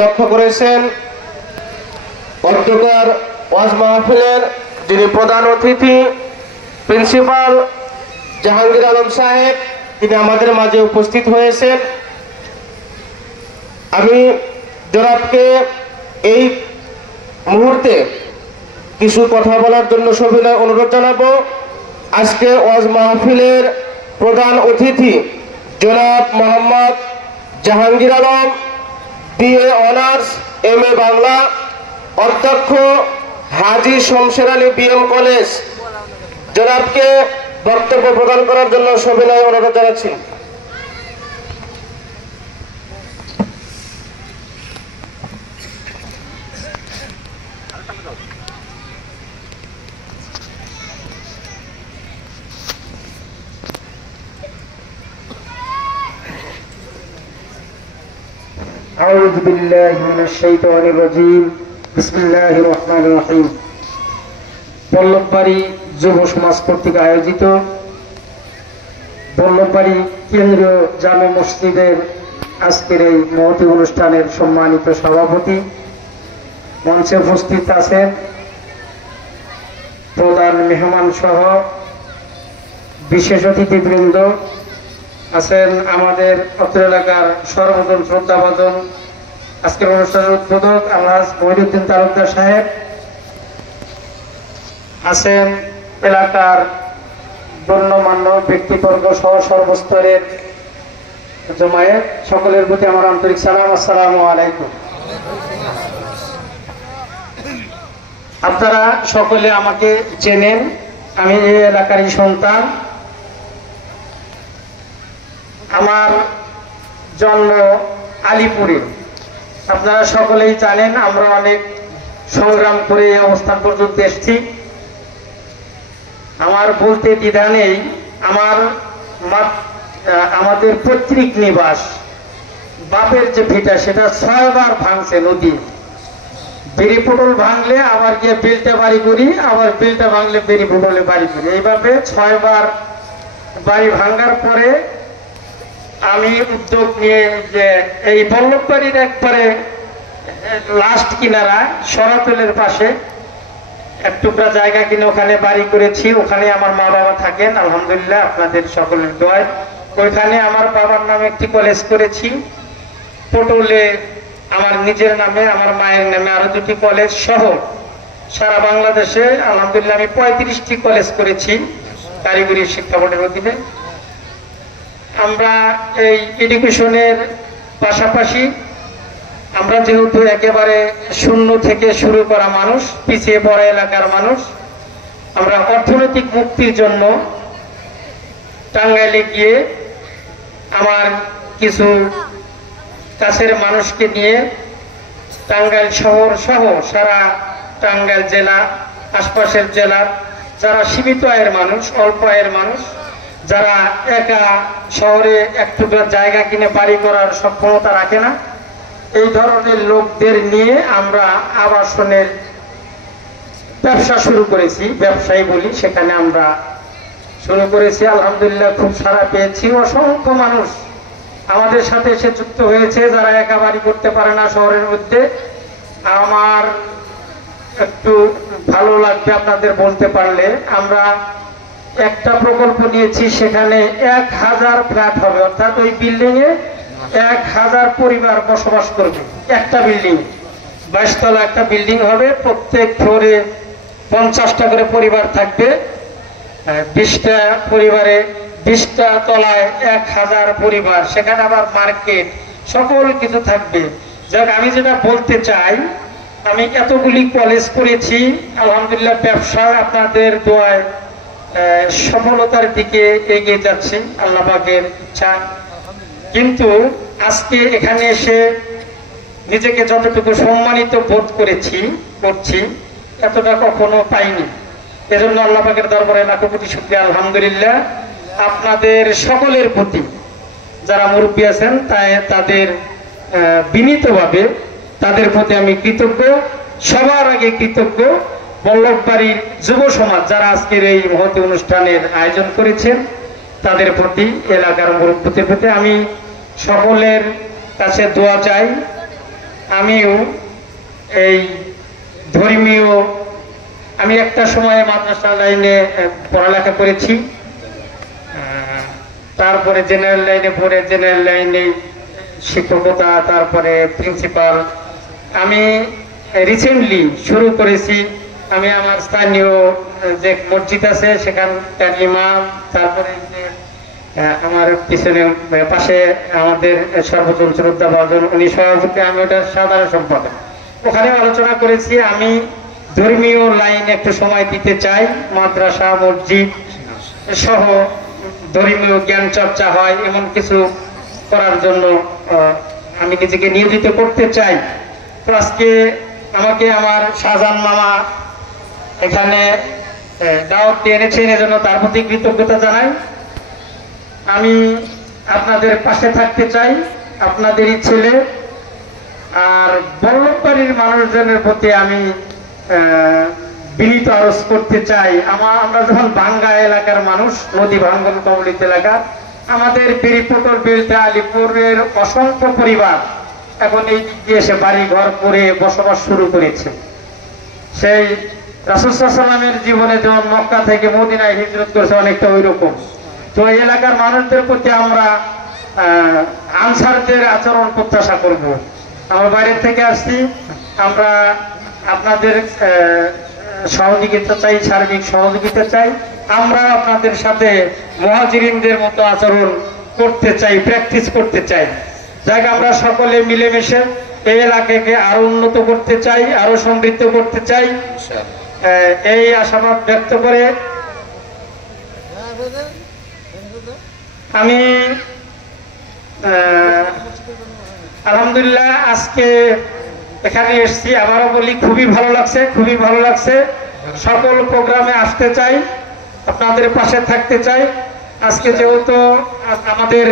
লক্ষ্য করেছেন অধ্যকার ওয়াজ মাহফিলের যিনি প্রধান অতিথি প্রিন্সিপাল জাহাঙ্গীর আলম সাহেব, তিনি আমাদের মাঝে উপস্থিত হয়েছেন। আমি জনাবকে এই মুহূর্তে কিছু কথা বলার জন্য সবিনয় অনুরোধ জানাবো। আজকে ওয়াজ মাহফিলের প্রধান অতিথি জনাব Mohammad Jahangir Alam, BA honours, MA Bangla, অধ্যক্ষ হাজী শমশের আলী BM কলেজ, জনাবকে বক্তব্য প্রদান করার জন্য সবিনয় অনুরোধ জানাচ্ছি। أعوذ بالله من الشيطان الرجيم بسم الله الرحمن الرحيم। বল্লভবাড়ি যুব সমাজ কর্তৃক আয়োজিত বল্লভবাড়ি কেন্দ্রীয় জামে মসজিদের আজকের এই মহতী অনুষ্ঠানের সম্মানিত সভাপতি, মঞ্চে উপস্থিত আছেন প্রধান মেহমান সহ বিশেষ অতিথিবৃন্দ, আছেন আমাদের অত্র এলাকার সর্বজন শ্রদ্ধাভাজন আজকের অনুষ্ঠানের উদ্বোধক আলহাজ মহিউদ্দিন তালুকদার সাহেব, আছেন এলাকার গণ্যমান্য ব্যক্তিবর্গ সহ সর্বস্তরের জমায়েত, সকলের প্রতি আমার আন্তরিক সালাম, আসসালামু আলাইকুম। আপনারা সকলে আমাকে চেনেন, আমি এই এলাকারই সন্তান। আমার জন্ম আলিপুরে, আপনারা সকলেই জানেন। আমরা অনেক সংগ্রাম করে এই অবস্থান পর্যন্ত এসেছি। আমার বলতে দ্বিধা নেই, আমাদের পৈতৃক নিবাস বাপের যে ভিটা সেটা 6 বার ভাঙছে নদী। বেরি পটল ভাঙলে আবার গিয়ে বিলটা বাড়ি করি, আবার বিলটা ভাঙলে বেরি পটলে বাড়ি করি, এইভাবে 6 বার বাড়ি ভাঙার পরে আমি উদ্যোগ নিয়ে যে এই বল্লভবাড়ির একবারে লাস্ট কিনারা সরাতলের পাশে এক টুকরা জায়গা কিনে ওখানে বাড়ি করেছি। ওখানে আমার মা বাবা থাকেন, আলহামদুলিল্লাহ আপনাদের সকলের দোয়ায়। ওইখানে আমার বাবার নামে একটি কলেজ করেছি, পটলে আমার নিজের নামে, আমার মায়ের নামে আরো 2টি কলেজ সহ সারা বাংলাদেশে আলহামদুলিল্লাহ আমি 35টি কলেজ করেছি কারিগরি শিক্ষা বোর্ডের অধীনে। আমরা এই এডুকেশনের পাশাপাশি আমরা যেহেতু একেবারে শূন্য থেকে শুরু করা মানুষ, পিছিয়ে পড়া এলাকার মানুষ, আমরা অর্থনৈতিক মুক্তির জন্য টাঙ্গাইলে গিয়ে আমার কিছু কাছের মানুষকে নিয়ে টাঙ্গাইল শহর সহ সারা টাঙ্গাইল জেলা, আশপাশের জেলার যারা সীমিত আয়ের মানুষ, অল্প আয়ের মানুষ, যারা একা শহরে এক টুকরা জায়গা কিনে বাড়ি করার সক্ষমতা রাখে না, এই ধরনের লোকদের নিয়ে আমরা আবাসনের ব্যবসা শুরু করেছি, ব্যবসায়ী বলি, সেখানে আমরা শুরু করেছি। আলহামদুলিল্লাহ খুব সাড়া পেয়েছি। অসংখ্য মানুষ আমাদের সাথে এসে যুক্ত হয়েছে যারা একা বাড়ি করতে পারে না শহরের মধ্যে। আমার একটু ভালো লাগবে আপনাদের বলতে পারলে, আমরা একটা প্রকল্প নিয়েছি, সেখানে 1000 ফ্ল্যাট হবে, অর্থাৎ ওই বিল্ডিং এ 1000 পরিবার বসবাস করবে। একটা বিল্ডিং 22 তলা একটা বিল্ডিং হবে, প্রত্যেক ফ্লোরে 50টা করে পরিবার থাকবে, 20টা পরিবারে 20টা তলায় 1000 পরিবার, সেখানে আবার মার্কেট সকল কিছু থাকবে। যাক, আমি যেটা বলতে চাই, আমি এতগুলি কলেজ করেছি, আলহামদুলিল্লাহ ব্যবসায় আপনাদের দোয়ায় সফলতার দিকে এগিয়ে যাচ্ছি আল্লাহ পাকের ইচ্ছা। কিন্তু আজকে এখানে এসে নিজেকে যতটুকু সম্মানিত বোধ করছি এতটা কখনো পাইনি। এজন্য আল্লাহ পাকের দরবারে লাখো কোটি শুকরিয়া আলহামদুলিল্লাহ। আপনাদের সকলের প্রতি যারা মুরব্বী আছেন তাদের বিনীতভাবে তাদের প্রতি আমি কৃতজ্ঞ। সবার আগে কৃতজ্ঞ বল্লভবাড়ির যুব সমাজ যারা আজকের এই মহতী অনুষ্ঠানের আয়োজন করেছেন, তাদের প্রতি, এলাকার মুরব্বীদের প্রতি আমি সকলের কাছে দোয়া চাই। আমিও এই ধর্মীয়, আমি একটা সময় মাদ্রাসা লাইনে পড়ালেখা করেছি, তারপরে জেনারেল লাইনে পড়ে জেনারেল লাইনে শিক্ষকতা, তারপরে প্রিন্সিপাল। আমি রিসেন্টলি শুরু করেছি, আমি আমার স্থানীয় যে মসজিদ আছে সেখানকার ইমাম, তারপরে যে আমার পিছনে পাশে আমাদের সর্বজন শ্রদ্ধা ভাজন উনি সভাপতি, আমি ওটার সাধারণ সম্পাদক। ওখানে আলোচনা করেছি আমি ধর্মীয় লাইন একটু সময় দিতে চাই, মাদ্রাসা মসজিদ সহ ধর্মীয় জ্ঞান চর্চা হয় এমন কিছু করার জন্য আমি নিজেকে নিয়োজিত করতে চাই। তো আজকে আমাকে আমার শাহজাহান মামা এখানে দাওয়াত দিয়ে এনেছেন, এজন্য তার প্রতি কৃতজ্ঞতা জানাই। আমি আপনাদের পাশে থাকতে চাই, আপনাদেরই ছেলে। আর বল্লভবাড়ির মানুষজনের প্রতি আমি বিনীত আরজ করতে চাই, আমরা যখন ভাঙ্গা এলাকার মানুষ, নদী ভাঙ্গন কবলিত এলাকা, আমাদের বেরিপটল বেলতে আলিপুরের অসংখ্য পরিবার এখন এই দিক দিয়ে এসে বাড়ি ঘর করে বসবাস শুরু করেছে। সেই রাসূল সাল্লাল্লাহু আলাইহি ওয়াসাল্লামের জীবনে যেমন মক্কা থেকে মদিনায় হিজরত করেছে, অনেকটা ওই রকম। তো এই এলাকার মানুষদের প্রতি আমরা আনসারদের আচরণ প্রত্যাশা করব। আমরা বাইরে থেকে আসছি, আমরা আপনাদের সহযোগিতা চাই, সার্বিক সহযোগিতা চাই। আমরা আপনাদের সাথে মুহাজিরিনদের মতো আচরণ করতে চাই, প্র্যাকটিস করতে চাই। যাকে আমরা সকলে মিলেমিশে এই এলাকাকে আরো উন্নত করতে চাই, আরো সমৃদ্ধ করতে চাই, এই আশাবাদ ব্যক্ত করে আমি আলহামদুলিল্লাহ আজকে এখানে এসেছি। আবারও বলি, খুবই ভালো লাগছে, খুবই ভালো লাগছে। সকল প্রোগ্রামে আসতে চাই, আপনাদের পাশে থাকতে চাই। আজকে যেহেতু আমাদের